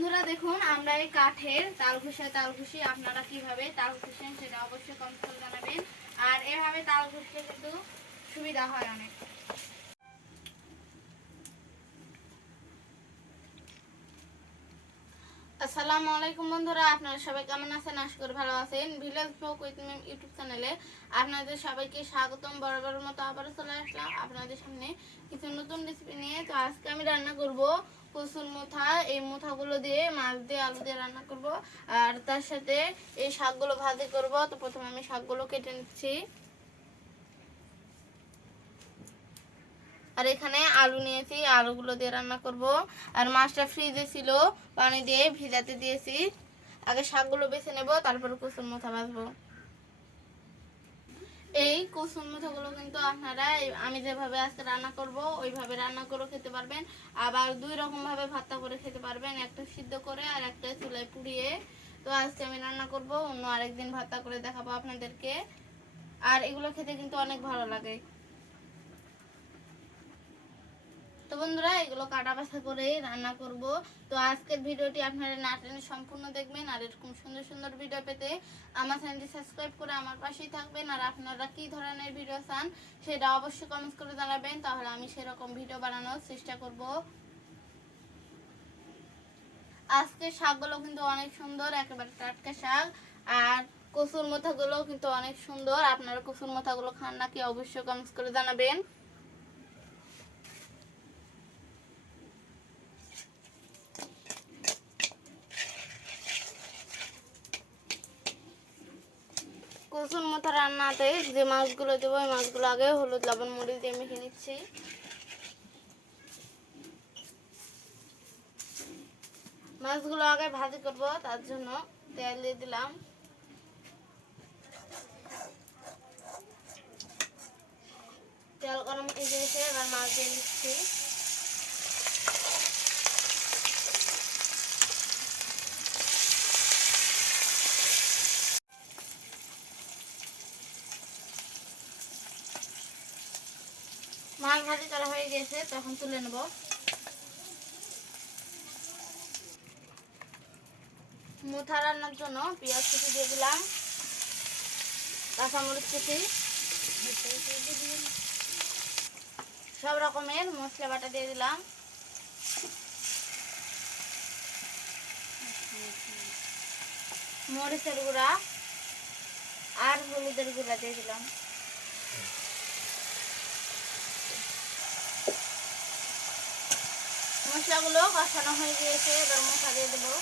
বন্ধুরা দেখুন, আমরা এই কাঠের তালঘুষা তালঘুষি আপনারা কীভাবে তাল ঘুষেন সেটা অবশ্যই কমেন্ট জানাবেন। আর এভাবে তাল ঘুষতে কিন্তু সুবিধা হয় অনেক। আসসালামু আলাইকুম বন্ধুরা, আপনারা সবাই কেমন আছেন? আশা করি ভালো আছেন। Village blog with Mim YouTube চ্যানেলে আপনাদের সবাইকে স্বাগতম। বরাবর মতো আবারও চলে আসলাম আপনাদের সামনে কিছু নতুন রেসিপি নিয়ে। তো আজকে আমি রান্না করব কসুর মোথা, এই মোথাগুলো দিয়ে মাছ দিয়ে আলু দিয়ে রান্না করব। আর তার সাথে এই শাকগুলো ভাজি করব। তো প্রথমে আমি শাকগুলো কেটে নিচ্ছি। আর এখানে আলু নিয়েছি, আলুগুলো দিয়ে রান্না করব। আর মাছটা ফ্রিজে ছিল, পানি দিয়ে ভিজাতে দিয়েছি। আগে শাকগুলো বেছে নেব, তারপর কুসুম মাথা ভাজবো। এই কুসুম মুঠাগুলো কিন্তু আপনারা আমি যেভাবে আজকে রান্না করব, ওইভাবে রান্না করে খেতে পারবেন। আবার দুই রকমভাবে ভাতটা করে খেতে পারবেন, একটা সিদ্ধ করে আর একটা চুলায় পুড়িয়ে। তো আজকে আমি রান্না করব, অন্য আরেকদিন ভাতটা করে দেখাবো আপনাদেরকে। আর এগুলো খেতে কিন্তু অনেক ভালো লাগে তো বন্ধুরা, এগুলো কাটা বাছা করে রান্না করব। তো আজকের ভিডিওটি আপনারা না টেনে সম্পূর্ণ দেখবেন আর এরকম সুন্দর সুন্দর ভিডিও পেতে আমার চ্যানেলটি সাবস্ক্রাইব করে আমার পাশেই থাকবেন। আর আপনারা কি ধরনের ভিডিও চান সেটা অবশ্যই কমেন্ট করে জানাবেন। তাহলে আমি সেরকম ভিডিও বানানোর চেষ্টা করব। আজকে শাকগুলো কিন্তু অনেক সুন্দর, একেবারে টাটকা শাক। আর কচুর মোথাগুলো কিন্তু অনেক সুন্দর। আপনারা কচুর মোথাগুলো খান নাকি অবশ্যই কমেন্ট করে জানাবেন। কচুর মতো রান্নাতে যে মাছগুলো দেবো, ওই মাছগুলো আগে হলুদ, লবণ, মরিচ দিয়ে মেখে নিচ্ছি। মাছগুলো আগে ভাজি করব, তার জন্য তেল দিয়ে দিলাম তেল গরম হয়ে গেছে এবার মাছ দিয়ে দিচ্ছি মাছ ভাজি করা হয়ে গেছে, তখন তুলে নেব। মুথা রান্নার জন্য পেঁয়াজ কুচি দিয়ে দিলাম, কাঁচামরিচ কুচি, সব রকমের মশলা বাটা দিয়ে দিলাম। মরিচের গুঁড়া আর হলুদের গুঁড়া দিয়ে দিলাম। মশলাগুলো কষানো হয়ে গিয়েছে, এবার মশলা দিয়ে দেবো।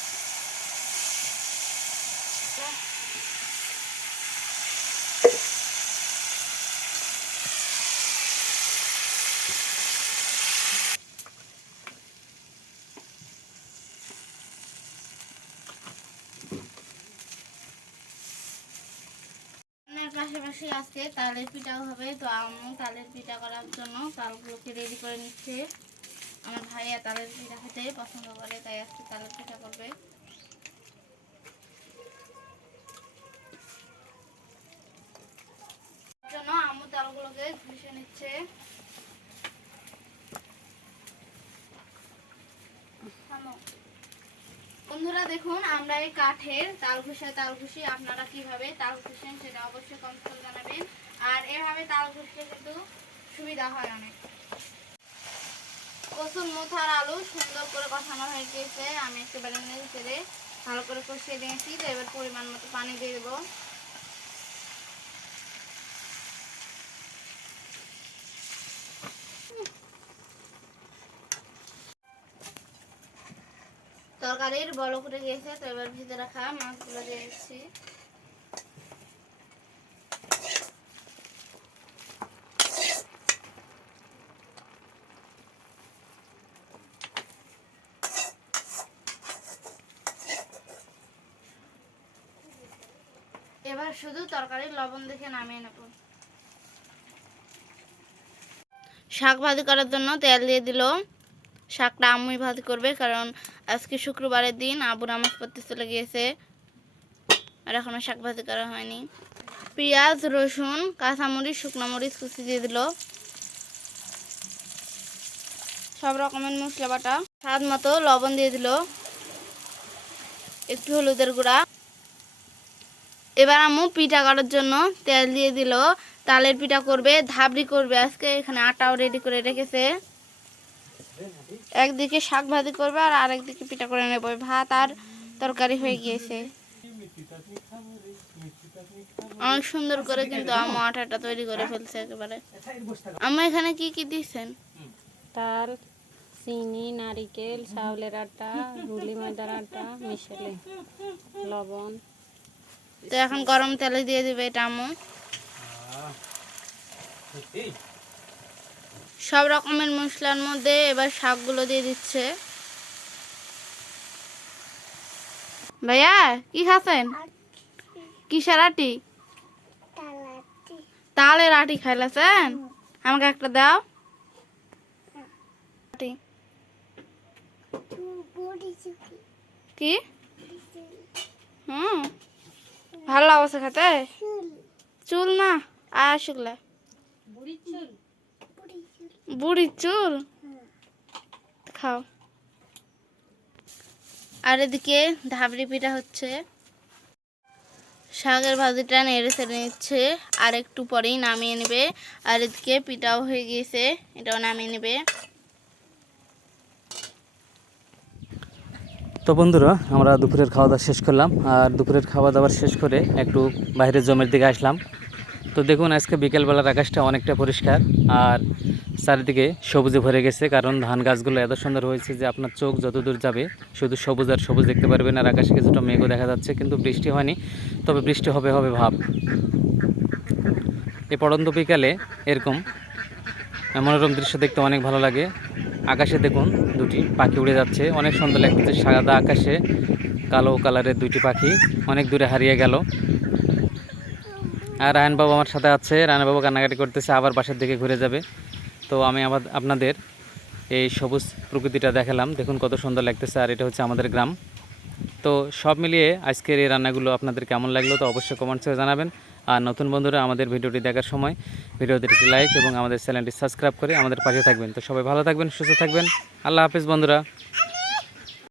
পাশাপাশি আজকে তালের পিঠাও হবে, তো আমি তালের পিঠা করার জন্য তালগুলোকে রেডি করে নিচ্ছে। আমার ভাইয়া তালের পিঠা খেতে পছন্দ করে, তাই আজকে তালের পিঠা করবে। জন্য আম্মু তালগুলোকে ঘুষে নিচ্ছে। বন্ধুরা, দেখুন, আমরা এই কাঠের তাল ঘুষা, তাল ঘুষি আপনারা কীভাবে তাল ঘুষেন সেটা অবশ্যই করে জানাবেন। আর এভাবে তাল ঘুষলে কিন্তু সুবিধা হয় অনেক। কচুর মুথার আলু সুন্দর করে কষানো হয়ে গিয়েছে। আমি একটু নেড়ে চেড়ে ভালো করে কষিয়ে দিয়েছি তো এবার পরিমাণ মতো পানি দিয়ে দেবো। তরকারির বড় করে গিয়েছে, তো এবার ভিজে রাখা মাছগুলো দিয়ে এবার শুধু তরকারির লবণ দেখে নামিয়ে নেব। শাক ভাজি করার জন্য তেল দিয়ে দিল। শাকটা আম্মুই ভাজি করবে, কারণ আজকে শুক্রবারের দিন আবু নামাজ পড়তে চলে গিয়েছে, আর এখনও শাক ভাজি করা হয়নি। পেঁয়াজ, রসুন, কাঁচামরিচ, শুকনো মরিচ কুচি দিয়ে দিল। সব রকমের মশলা বাটা স্বাদ মতো লবণ দিয়ে দিল। একটু হলুদের গুঁড়া। এবার আম্মু পিঠা করার জন্য তেল দিয়ে দিল। তালের পিঠা করবে, ধাবড়ি করবে। আজকে এখানে আটাও রেডি করে রেখেছে। একদিকে শাক ভাজি করবে আর আরেকদিকে পিঠা করে নেবে। ভাত আর তরকারি হয়ে গিয়েছে। অনেক সুন্দর করে কিন্তু আম্মু আটাটা তৈরি করে ফেলছে একেবারে। আম্মু এখানে কি কি দিয়েছেন? তাল চিনি, নারিকেল, চাউলের আটা, রুলি ময়দার আটা, মিশালে লবণ। তো এখন গরম তেলে দিয়ে দিবে এটা আম্মু। সব রকমের মশলার মধ্যে এবার শাকগুলো দিয়ে দিচ্ছে। ভাইয়া কি খাচ্ছেন? কিসের আটি? তালের আটি খাইলাছেন? আমাকে একটা দাও। আটি। কি? হুম। ভালো লাগছে খেতে? চুল না? আর শুকলা বুড়ির চুল? খাও। আর এদিকে ধাবড়ি পিঠা হচ্ছে। শাকের ভাজিটা নেড়ে ছেড়ে নিচ্ছে। আর একটু পরেই নামিয়ে নেবে। আর এদিকে পিঠাও হয়ে গিয়েছে। এটাও নামিয়ে নেবে। তো বন্ধুরা, আমরা দুপুরের খাওয়া দাওয়া শেষ করলাম। আর দুপুরের খাওয়া দাওয়া শেষ করে একটু বাইরের জমির দিকে আসলাম। তো দেখুন, আজকে বিকেলবেলার আকাশটা অনেকটা পরিষ্কার, আর চারিদিকে সবুজে ভরে গেছে, কারণ ধান গাছগুলো এত সুন্দর হয়েছে যে আপনার চোখ যতদূর যাবে, শুধু সবুজ আর সবুজ দেখতে পারবেন, আর আকাশে কিছুটা মেঘও দেখা যাচ্ছে, কিন্তু বৃষ্টি হয়নি। তবে বৃষ্টি হবে হবে ভাব। এ পড়ন্ত বিকালে এরকম মনোরম দৃশ্য দেখতে অনেক ভালো লাগে। আকাশে দেখুন দুটি পাখি উড়ে যাচ্ছে। অনেক সুন্দর লাগতেছে সাদা আকাশে, কালো কালারের দুটি পাখি। অনেক দূরে হারিয়ে গেল। আর রায়নবাবু আমার সাথে আছে। রায়নবাবু কান্নাকাটি করতেছে, আবার বাসার দিকে ঘুরে যাবে। তো আমি আবার আপনাদের এই সবুজ প্রকৃতিটা দেখালাম। দেখুন কত সুন্দর লাগতেছে, আর এটা হচ্ছে আমাদের গ্রাম। তো সব মিলিয়ে আজকের এই রান্নাগুলো আপনাদের কেমন লাগল তো অবশ্যই কমেন্টসে জানাবেন। আর নতুন বন্ধুরা, আমাদের ভিডিওটি দেখার সময় ভিডিওতে একটি লাইক এবং আমাদের চ্যানেলটি সাবস্ক্রাইব করে আমাদের পাশে থাকবেন। তো সবাই ভালো থাকবেন, সুস্থ থাকবেন। আল্লাহ হাফিজ বন্ধুরা।